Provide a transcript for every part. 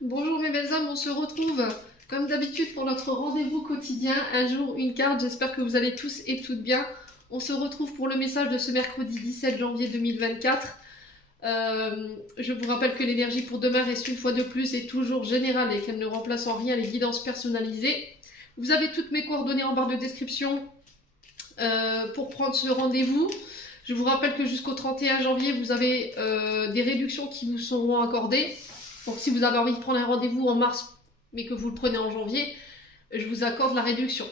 Bonjour mes belles âmes, on se retrouve comme d'habitude pour notre rendez-vous quotidien, un jour, une carte. J'espère que vous allez tous et toutes bien. On se retrouve pour le message de ce mercredi 17 janvier 2024. Je vous rappelle que l'énergie pour demain reste une fois de plus et toujours générale et qu'elle ne remplace en rien les guidances personnalisées. Vous avez toutes mes coordonnées en barre de description pour prendre ce rendez-vous. Je vous rappelle que jusqu'au 31 janvier, vous avez des réductions qui vous seront accordées. Donc si vous avez envie de prendre un rendez-vous en mars, mais que vous le prenez en janvier, je vous accorde la réduction.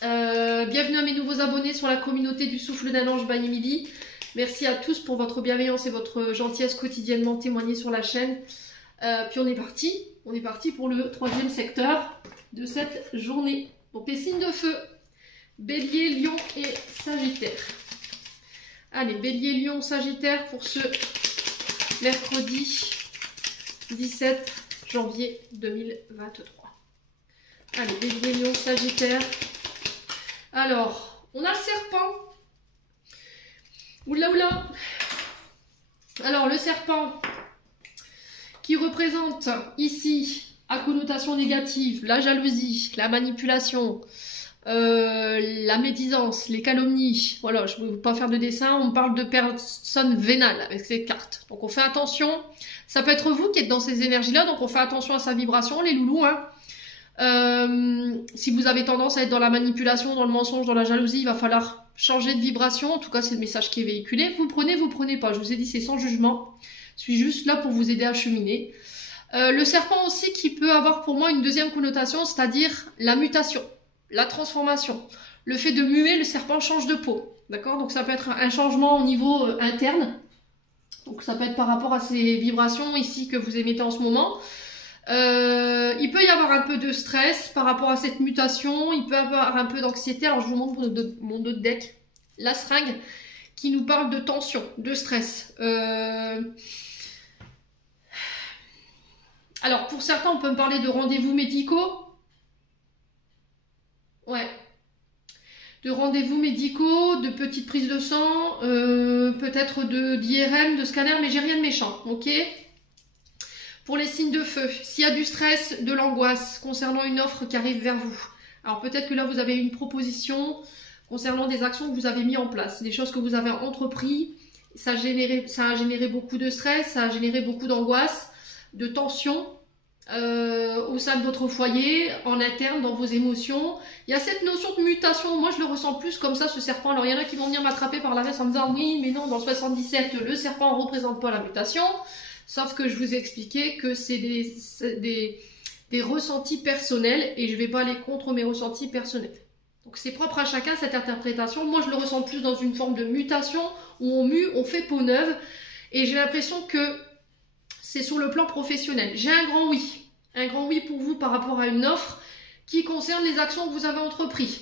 Bienvenue à mes nouveaux abonnés sur la communauté du Souffle d'un Ange by Emily. Merci à tous pour votre bienveillance et votre gentillesse quotidiennement témoignée sur la chaîne. Puis on est parti pour le troisième secteur de cette journée. Donc les signes de feu, Bélier, Lion et Sagittaire. Allez, Bélier, Lion, Sagittaire pour ce mercredi 17 janvier 2023. Allez, Bélier, Lion, Sagittaire. Alors, on a le serpent. Oula, oula. Alors, le serpent qui représente ici, à connotation négative, la jalousie, la manipulation, la médisance, les calomnies. Voilà, je ne veux pas faire de dessin, on parle de personnes vénales avec ces cartes. Donc on fait attention, ça peut être vous qui êtes dans ces énergies-là, donc on fait attention à sa vibration, les loulous. Si vous avez tendance à être dans la manipulation, dans le mensonge, dans la jalousie, il va falloir changer de vibration. En tout cas, c'est le message qui est véhiculé. Vous prenez pas. Je vous ai dit, c'est sans jugement. Je suis juste là pour vous aider à cheminer. Le serpent aussi qui peut avoir pour moi une deuxième connotation, c'est-à-dire la mutation. La transformation, le fait de muer, le serpent change de peau, d'accord? Donc ça peut être un changement au niveau interne, donc ça peut être par rapport à ces vibrations ici que vous émettez en ce moment. Il peut y avoir un peu de stress par rapport à cette mutation, il peut y avoir un peu d'anxiété. Alors je vous montre mon autre deck, la seringue, qui nous parle de tension, de stress. Alors pour certains, on peut me parler de rendez-vous médicaux. Ouais, de rendez-vous médicaux, de petites prises de sang, peut-être d'IRM, de scanner, mais j'ai rien de méchant, ok? Pour les signes de feu, s'il y a du stress, de l'angoisse concernant une offre qui arrive vers vous. Alors peut-être que là vous avez une proposition concernant des actions que vous avez mis en place, des choses que vous avez entrepris, ça a généré beaucoup de stress, ça a généré beaucoup d'angoisse, de tension. Au sein de votre foyer, en interne, dans vos émotions. Il y a cette notion de mutation, moi je le ressens plus comme ça, ce serpent. Alors il y en a qui vont venir m'attraper par la veste en me disant oui, mais non, dans le 77, le serpent ne représente pas la mutation. Sauf que je vous ai expliqué que c'est des ressentis personnels et je ne vais pas aller contre mes ressentis personnels. Donc c'est propre à chacun cette interprétation. Moi je le ressens plus dans une forme de mutation où on mue, on fait peau neuve et j'ai l'impression que c'est sur le plan professionnel. J'ai un grand oui pour vous par rapport à une offre qui concerne les actions que vous avez entreprises.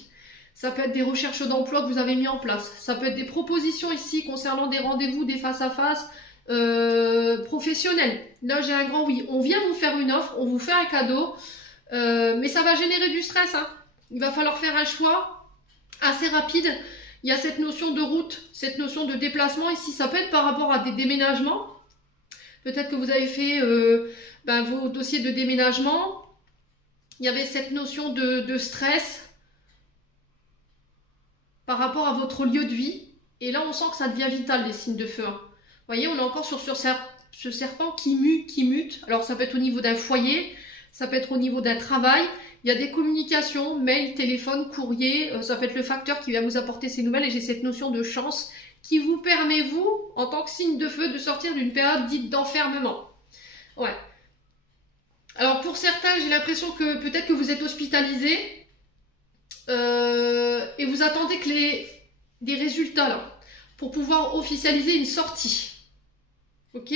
Ça peut être des recherches d'emploi que vous avez mis en place. Ça peut être des propositions ici concernant des rendez-vous, des face-à-face professionnels. Là, j'ai un grand oui. On vient vous faire une offre, on vous fait un cadeau, mais ça va générer du stress. Il va falloir faire un choix assez rapide. Il y a cette notion de route, cette notion de déplacement ici. Ça peut être par rapport à des déménagements. Peut-être que vous avez fait vos dossiers de déménagement. Il y avait cette notion de stress par rapport à votre lieu de vie. Et là, on sent que ça devient vital, les signes de feu. Vous voyez, on est encore sur ce serpent qui mute. Alors, ça peut être au niveau d'un foyer, ça peut être au niveau d'un travail. Il y a des communications, mail, téléphone, courrier. Ça peut être le facteur qui vient vous apporter ces nouvelles. Et j'ai cette notion de chance qui vous permet, vous, en tant que signe de feu, de sortir d'une période dite d'enfermement. Ouais. Alors, pour certains, j'ai l'impression que peut-être que vous êtes hospitalisé et vous attendez que des résultats, là, pour pouvoir officialiser une sortie. Ok?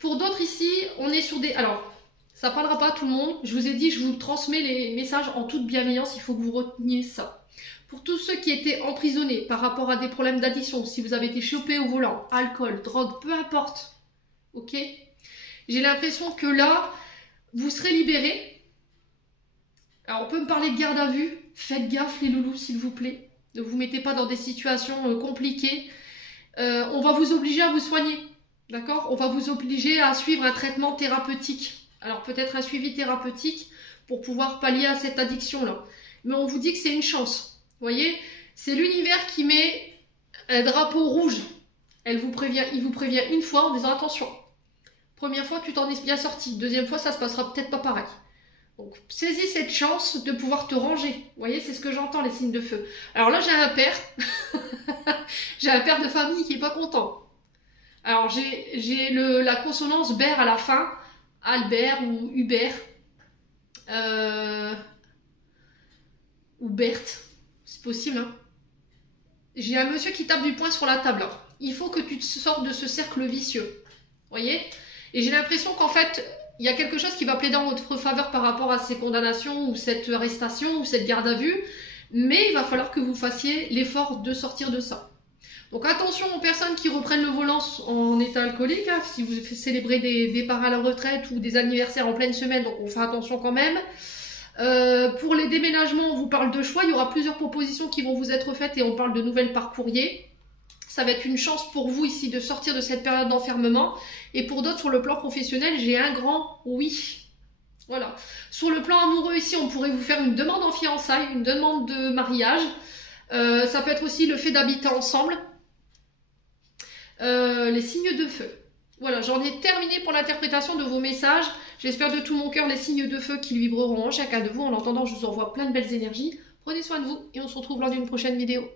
Pour d'autres ici, on est sur des... Alors, ça ne parlera pas à tout le monde. Je vous ai dit, je vous transmets les messages en toute bienveillance. Il faut que vous reteniez ça. Pour tous ceux qui étaient emprisonnés par rapport à des problèmes d'addiction, si vous avez été chopé au volant, alcool, drogue, peu importe, ok? J'ai l'impression que là, vous serez libérés. Alors, on peut me parler de garde à vue. Faites gaffe, les loulous, s'il vous plaît. Ne vous mettez pas dans des situations compliquées. On va vous obliger à vous soigner. D'accord? On va vous obliger à suivre un traitement thérapeutique. Alors peut-être un suivi thérapeutique pour pouvoir pallier à cette addiction-là. Mais on vous dit que c'est une chance. Vous voyez, c'est l'univers qui met un drapeau rouge. Il vous prévient une fois en disant attention. Première fois, tu t'en es bien sorti. Deuxième fois, ça se passera peut-être pas pareil. Donc, saisis cette chance de pouvoir te ranger. Vous voyez, c'est ce que j'entends, les signes de feu. Alors là, j'ai un père. J'ai un père de famille qui est pas content. Alors, j'ai la consonance BER à la fin. Albert ou Hubert. Ou Berthe. C'est possible, hein. J'ai un monsieur qui tape du poing sur la table. Alors, il faut que tu te sortes de ce cercle vicieux. Vous voyez? Et j'ai l'impression qu'en fait, il y a quelque chose qui va plaider en votre faveur par rapport à ces condamnations ou cette arrestation ou cette garde à vue. Mais il va falloir que vous fassiez l'effort de sortir de ça. Donc attention aux personnes qui reprennent le volant en état alcoolique. Hein, si vous célébrez des départs à la retraite ou des anniversaires en pleine semaine, donc on fait attention quand même. Pour les déménagements, on vous parle de choix. Il y aura plusieurs propositions qui vont vous être faites et on parle de nouvelles par courrier. Ça va être une chance pour vous ici de sortir de cette période d'enfermement. Et pour d'autres, sur le plan professionnel, j'ai un grand oui. Voilà. Sur le plan amoureux, ici, on pourrait vous faire une demande en fiançailles, une demande de mariage. Ça peut être aussi le fait d'habiter ensemble. Les signes de feu. Voilà, j'en ai terminé pour l'interprétation de vos messages. J'espère de tout mon cœur les signes de feu qui vibreront en chacun de vous. En attendant, je vous envoie plein de belles énergies. Prenez soin de vous et on se retrouve lors d'une prochaine vidéo.